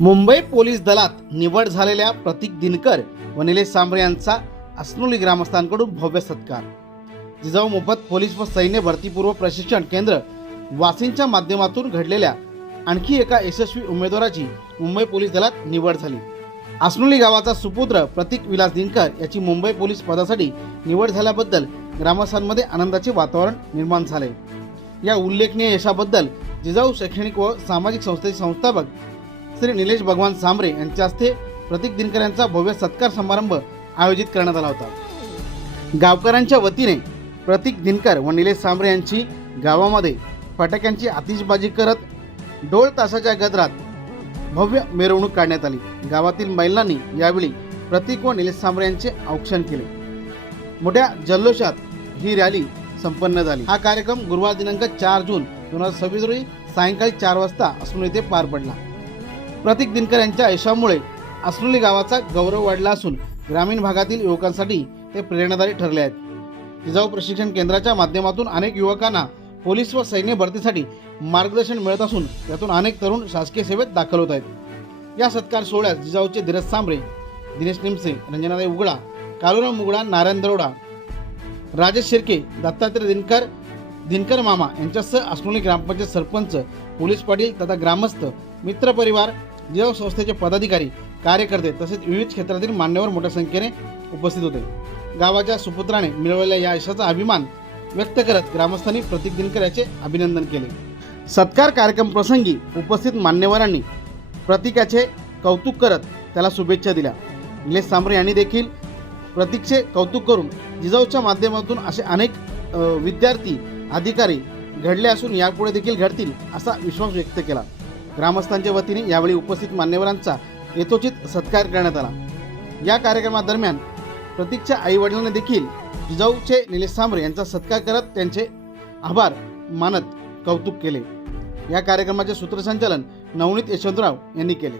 Mumbai police दलात निवड झालेल्या प्रतीक दिनकर व निलेश सांबरे यांचा अस्नोली ग्रामस्थांकडून भव्य सत्कार। जिजाऊ मोफत पोलीस व सैन्य भरतीपूर्व प्रशिक्षण केंद्र वासिंच्या माध्यमातून घडलेल्या आणखी एका यशस्वी उमेदवाराची मुंबई पोलीस दलात निवड झाली। अस्नोली गावाचा सुपुत्र प्रतीक विलास दिनकर याची मुंबई पोलीस पदासाठी निवड झाल्याबद्दल ग्रामस्थांमध्ये आनंदाचे वातावरण निर्माण झाले। या उल्लेखनीय यशाबद्दल जिजाऊ शैक्षणिक व सामाजिक संस्थेचे संस्थापक श्री निलेश भगवान सांबरे यांच्या हस्ते प्रतीक दिनकर यांचा भव्य सत्कार समारंभ आयोजित करण्यात आला होता। गावकऱ्यांच्या वतीने प्रतीक दिनकर व निलेश सांबरे यांची गावामध्ये फटाक्यांची आतिषबाजी करत ढोल ताशाच्या गजरात भव्य मिरवणूक काढण्यात आली। गावातील महिलांनी यावेळी प्रतीक व निलेश सांबरे यांचे औक्षण केले। मोठ्या जल्लोषात ही रॅली संपन्न झाली। हा कार्यक्रम गुरुवार दिनांक 4 जून 2026 रोजी सायंकाळी 4 वाजता अस्नोली येथे पार पडला। प्रतीक दिनकर यांच्या यशामुळे अस्नोली गावाचा गौरव वाढला असून ग्रामीण भागातील युवकांसाठी ते प्रेरणादायी ठरले आहेत। जिजाऊ प्रशिक्षण केंद्राच्या माध्यमातून अनेक युवकांना पोलीस व सैन्य भरतीसाठी मार्गदर्शन मिळत असून त्यातून अनेक तरुण शासकीय सेवेत दाखल होत आहेत। या सत्कार सोहळ्यात जिजाऊचे धीरज सांबरे, दिनेश निमसे, रंजनाताई उगडा, कालुराम मुगडा, नारायण दरोडा, राजेश शिर्के, दत्तात्रय दिनकर मामा यांच्यासह अस्नोली ग्रामपंचायत सरपंच, पोलीस पाटील तथा ग्रामस्थ, मित्र परिवार, जिजाऊ संस्थेचे पदाधिकारी, कार्यकर्ते तसेच विविध क्षेत्रातील मान्यवर मोठ्या संख्येने उपस्थित होते। गावाच्या सुपुत्राने मिळवलेल्या या यशाचा अभिमान व्यक्त करत ग्रामस्थांनी प्रतीक दिनकर याचे अभिनंदन केले। सत्कार कार्यक्रम प्रसंगी उपस्थित मान्यवरांनी प्रतीकाचे कौतुक करत त्याला शुभेच्छा दिल्या। निलेश सांबरे यांनी देखील प्रतीकचे कौतुक करून जिजाऊच्या माध्यमातून असे अनेक विद्यार्थी अधिकारी घडले असून यापुढे देखील घडतील असा विश्वास व्यक्त केला। ग्रामस्थांच्या वतीने यावेळी उपस्थित मान्यवरांचा यथोचित सत्कार करण्यात आला। या कार्यक्रमादरम्यान प्रतीकच्या आई वडिलांनी देखील जिजाऊचे निलेश सांबरे यांचा सत्कार करत त्यांचे आभार मानत कौतुक केले। या कार्यक्रमाचे सूत्रसंचालन नवनीत यशवंतराव यांनी केले।